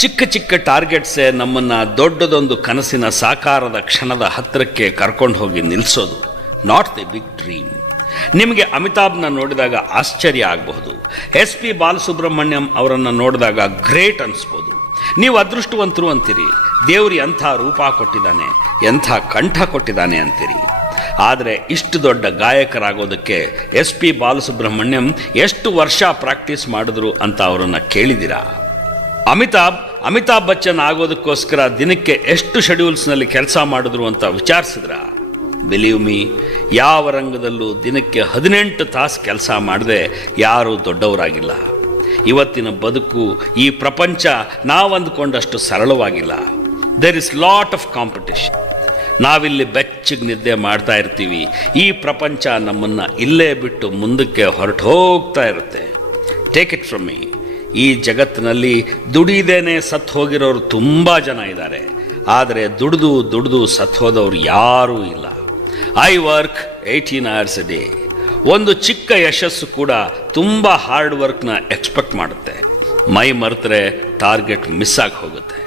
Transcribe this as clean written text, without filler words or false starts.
ಚಿಕ್ಕ ಚಿಕ್ಕ ಟಾರ್ಗೆಟ್ಸೇ ನಮ್ಮನ್ನು ದೊಡ್ಡದೊಂದು ಕನಸಿನ ಸಾಕಾರದ ಕ್ಷಣದ ಹತ್ತಿರಕ್ಕೆ ಕರ್ಕೊಂಡು ಹೋಗಿ ನಿಲ್ಲಿಸೋದು. Not the big dream. ನಿಮಗೆ ಅಮಿತಾಬ್ನ ನೋಡಿದಾಗ ಆಶ್ಚರ್ಯ ಆಗಬಹುದು. SP ಬಾಲಸುಬ್ರಹ್ಮಣ್ಯಂ ಅವರನ್ನು ನೋಡಿದಾಗ ಗ್ರೇಟ್ ಅನಿಸ್ಬೋದು. ನೀವು ಅದೃಷ್ಟವಂತರು ಅಂತೀರಿ. ದೇವ್ರು ಎಂಥ ರೂಪ ಕೊಟ್ಟಿದ್ದಾನೆ, ಎಂಥ ಕಂಠ ಕೊಟ್ಟಿದ್ದಾನೆ ಅಂತೀರಿ. ಆದರೆ ಇಷ್ಟು ದೊಡ್ಡ ಗಾಯಕರಾಗೋದಕ್ಕೆ SP ಬಾಲಸುಬ್ರಹ್ಮಣ್ಯಂ ಎಷ್ಟು ವರ್ಷ ಪ್ರಾಕ್ಟೀಸ್ ಮಾಡಿದ್ರು ಅಂತ ಅವರನ್ನು ಕೇಳಿದಿರಾ? ಅಮಿತಾಬ್ ಬಚ್ಚನ್ ಆಗೋದಕ್ಕೋಸ್ಕರ ದಿನಕ್ಕೆ ಎಷ್ಟು ಶೆಡ್ಯೂಲ್ಸ್ನಲ್ಲಿ ಕೆಲಸ ಮಾಡಿದ್ರು ಅಂತ ವಿಚಾರಿಸಿದ್ರ? ಬಿಲೀವ್ ಮೀ, ಯಾವ ರಂಗದಲ್ಲೂ ದಿನಕ್ಕೆ 18 ತಾಸು ಕೆಲಸ ಮಾಡದೆ ಯಾರೂ ದೊಡ್ಡವರಾಗಿಲ್ಲ. ಇವತ್ತಿನ ಬದುಕು, ಈ ಪ್ರಪಂಚ ನಾವಂದುಕೊಂಡಷ್ಟು ಸರಳವಾಗಿಲ್ಲ. There is lot of competition. ನಾವಿಲ್ಲಿ ಬೆಚ್ಚಗೆ ನಿದ್ದೆ ಮಾಡ್ತಾ ಇರ್ತೀವಿ, ಈ ಪ್ರಪಂಚ ನಮ್ಮನ್ನು ಇಲ್ಲೇ ಬಿಟ್ಟು ಮುಂದಕ್ಕೆ ಹೊರಟು ಹೋಗ್ತಾ ಇರುತ್ತೆ. ಟೇಕ್ ಇಟ್ ಫ್ರಮ್ ಮೀ, ಈ ಜಗತ್ತಿನಲ್ಲಿ ದುಡಿದೇನೆ ಸತ್ತು ಹೋಗಿರೋರು ತುಂಬ ಜನ ಇದ್ದಾರೆ. ಆದರೆ ದುಡಿದು ಸತ್ತು ಹೋದವ್ರು ಯಾರೂ ಇಲ್ಲ. I work 18 hours a day. ಒಂದು ಚಿಕ್ಕ ಯಶಸ್ಸು ಕೂಡ ತುಂಬ ಹಾರ್ಡ್ ವರ್ಕ್ನ ಎಕ್ಸ್ಪೆಕ್ಟ್ ಮಾಡುತ್ತೆ. ಮೈ ಮರೆತರೆ ಟಾರ್ಗೆಟ್ ಮಿಸ್ ಆಗಿ ಹೋಗುತ್ತೆ.